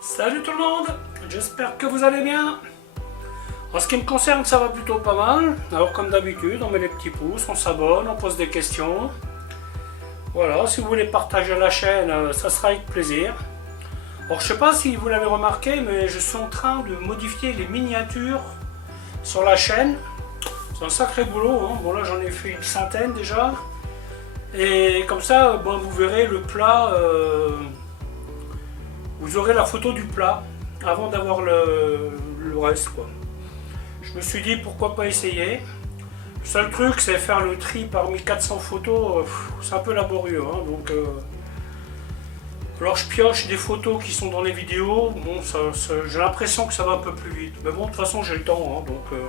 Salut tout le monde, j'espère que vous allez bien. En ce qui me concerne, ça va plutôt pas mal. Alors comme d'habitude, on met les petits pouces, on s'abonne, on pose des questions. Voilà, si vous voulez partager la chaîne, ça sera avec plaisir. Alors je sais pas si vous l'avez remarqué, mais je suis en train de modifier les miniatures sur la chaîne. C'est un sacré boulot, hein. Bon là j'en ai fait une centaine déjà. Et comme ça, bon, vous verrez le plat, vous aurez la photo du plat avant d'avoir le reste, quoi. Je me suis dit pourquoi pas essayer. Le seul truc c'est faire le tri parmi 400 photos, c'est un peu laborieux, hein, donc alors je pioche des photos qui sont dans les vidéos, bon, j'ai l'impression que ça va un peu plus vite. Mais bon, de toute façon j'ai le temps, hein, donc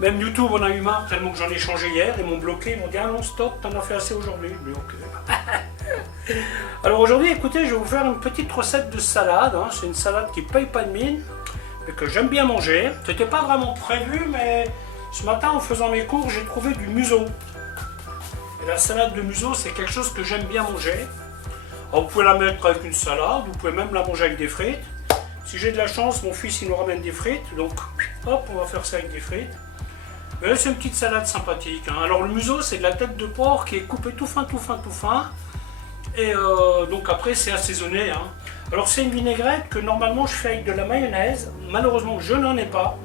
même YouTube en a eu marre tellement que j'en ai changé hier, ils m'ont bloqué, ils m'ont dit ah non stop, t'en as fait assez aujourd'hui. Alors aujourd'hui, écoutez, je vais vous faire une petite recette de salade, hein. C'est une salade qui paye pas de mine, mais que j'aime bien manger. C'était pas vraiment prévu, mais ce matin en faisant mes cours, j'ai trouvé du museau. Et la salade de museau, c'est quelque chose que j'aime bien manger. Alors vous pouvez la mettre avec une salade, vous pouvez même la manger avec des frites. Si j'ai de la chance, mon fils il nous ramène des frites, donc hop, on va faire ça avec des frites. Mais c'est une petite salade sympathique, hein. Alors le museau, c'est de la tête de porc qui est coupée tout fin, tout fin, tout fin. Et donc après, c'est assaisonné, hein. Alors c'est une vinaigrette que normalement je fais avec de la mayonnaise. Malheureusement, je n'en ai pas.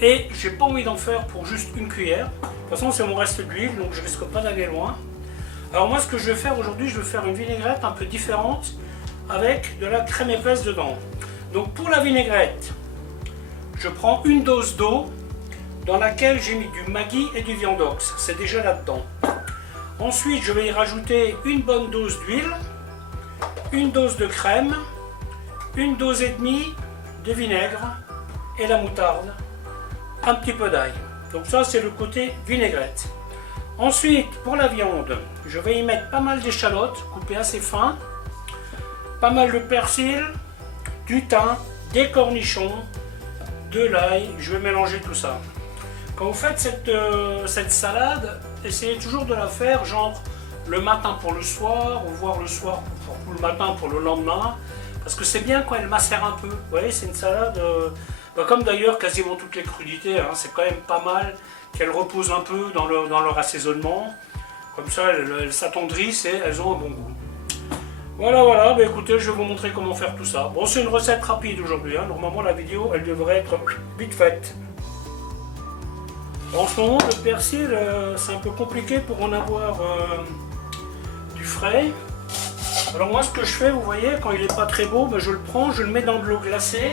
Et j'ai pas envie d'en faire pour juste une cuillère. De toute façon, c'est mon reste d'huile, donc je risque pas d'aller loin. Alors moi, ce que je vais faire aujourd'hui, je vais faire une vinaigrette un peu différente avec de la crème épaisse dedans. Donc pour la vinaigrette, je prends une dose d'eau dans laquelle j'ai mis du Maggi et du viandox. C'est déjà là-dedans. Ensuite, je vais y rajouter une bonne dose d'huile, une dose de crème, une dose et demie de vinaigre et la moutarde, un petit peu d'ail. Donc ça, c'est le côté vinaigrette. Ensuite, pour la viande, je vais y mettre pas mal d'échalotes coupées assez fin, pas mal de persil, du thym, des cornichons, de l'ail. Je vais mélanger tout ça. Quand vous faites cette salade, essayez toujours de la faire genre le matin pour le soir, ou voire le soir pour le matin pour le lendemain, parce que c'est bien quand elle macère un peu. Vous voyez, c'est une salade, comme d'ailleurs quasiment toutes les crudités, hein, c'est quand même pas mal qu'elles reposent un peu dans leur assaisonnement. Comme ça, elles s'attendrissent et elles ont un bon goût. Voilà, bah écoutez, je vais vous montrer comment faire tout ça. Bon, c'est une recette rapide aujourd'hui, hein. Normalement la vidéo, elle devrait être vite faite. En ce moment, le persil, c'est un peu compliqué pour en avoir du frais. Alors moi, ce que je fais, vous voyez, quand il n'est pas très beau, ben, je le prends, je le mets dans de l'eau glacée.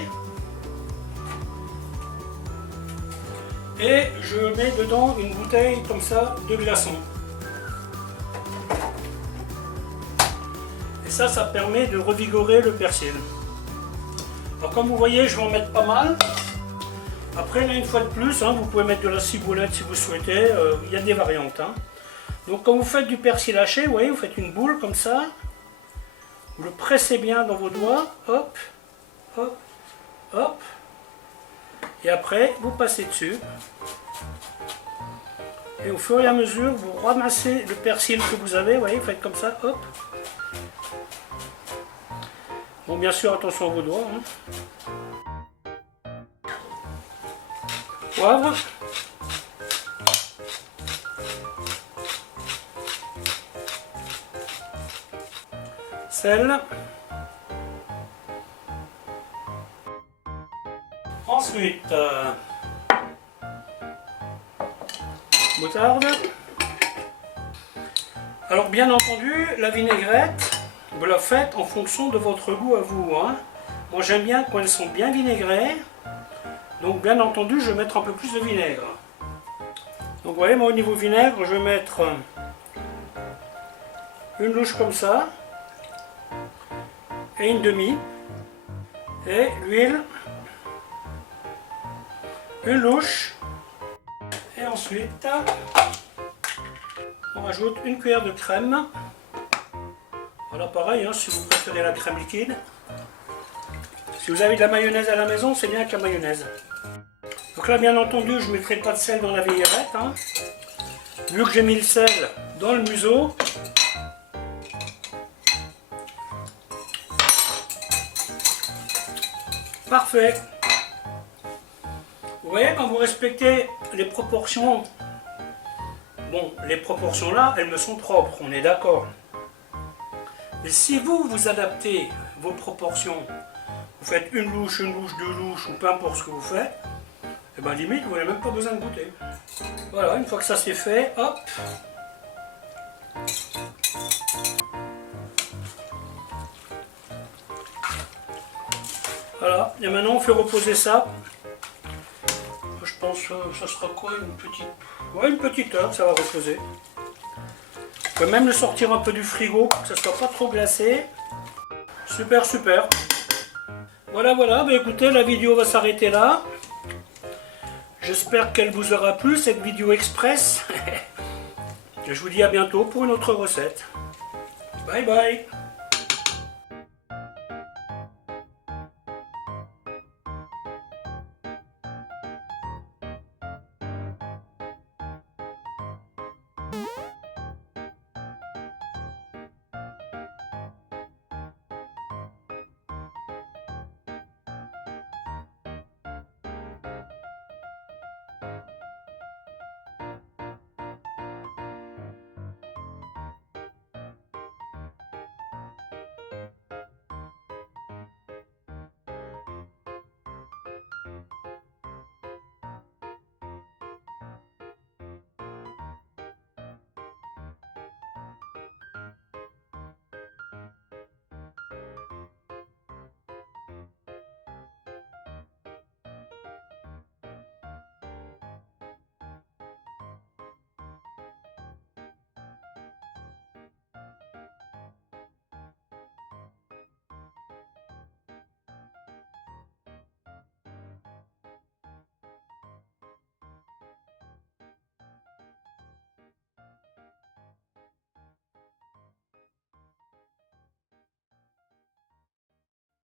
Et je mets dedans une bouteille comme ça de glaçons. Et ça permet de revigorer le persil. Alors comme vous voyez, je vais en mettre pas mal. Après, là, une fois de plus, hein, vous pouvez mettre de la ciboulette si vous souhaitez, il y a des variantes, hein. Donc quand vous faites du persil haché, vous voyez, vous faites une boule comme ça, vous le pressez bien dans vos doigts, hop, hop, hop, et après, vous passez dessus. Et au fur et à mesure, vous ramassez le persil que vous avez, vous voyez, vous faites comme ça, hop. Bon, bien sûr, attention à vos doigts, hein. Poivre, sel, ensuite moutarde. Alors bien entendu, la vinaigrette, vous la faites en fonction de votre goût à vous, hein. Moi j'aime bien quand elles sont bien vinaigrées. Donc bien entendu, je vais mettre un peu plus de vinaigre. Donc vous voyez, moi au niveau vinaigre, je vais mettre une louche comme ça, et une demi, et l'huile, une louche, et ensuite on rajoute une cuillère de crème. Voilà, pareil, hein, si vous préférez la crème liquide. Si vous avez de la mayonnaise à la maison, c'est bien avec la mayonnaise. Donc là, bien entendu, je ne mettrai pas de sel dans la vinaigrette, hein. Vu que j'ai mis le sel dans le museau, Parfait. Vous voyez, quand vous respectez les proportions, bon, les proportions là, elles me sont propres, on est d'accord. Mais si vous, vous adaptez vos proportions, vous faites une louche, 2 louches, ou peu importe ce que vous faites, et bien limite, vous n'avez même pas besoin de goûter. Voilà, une fois que ça c'est fait, hop. Voilà, et maintenant on fait reposer ça. Je pense que ça sera quoi, une petite heure, ça va reposer. On peut même le sortir un peu du frigo pour que ça ne soit pas trop glacé. Super, super. Voilà, bah écoutez, la vidéo va s'arrêter là. J'espère qu'elle vous aura plu, cette vidéo express. Je vous dis à bientôt pour une autre recette. Bye bye.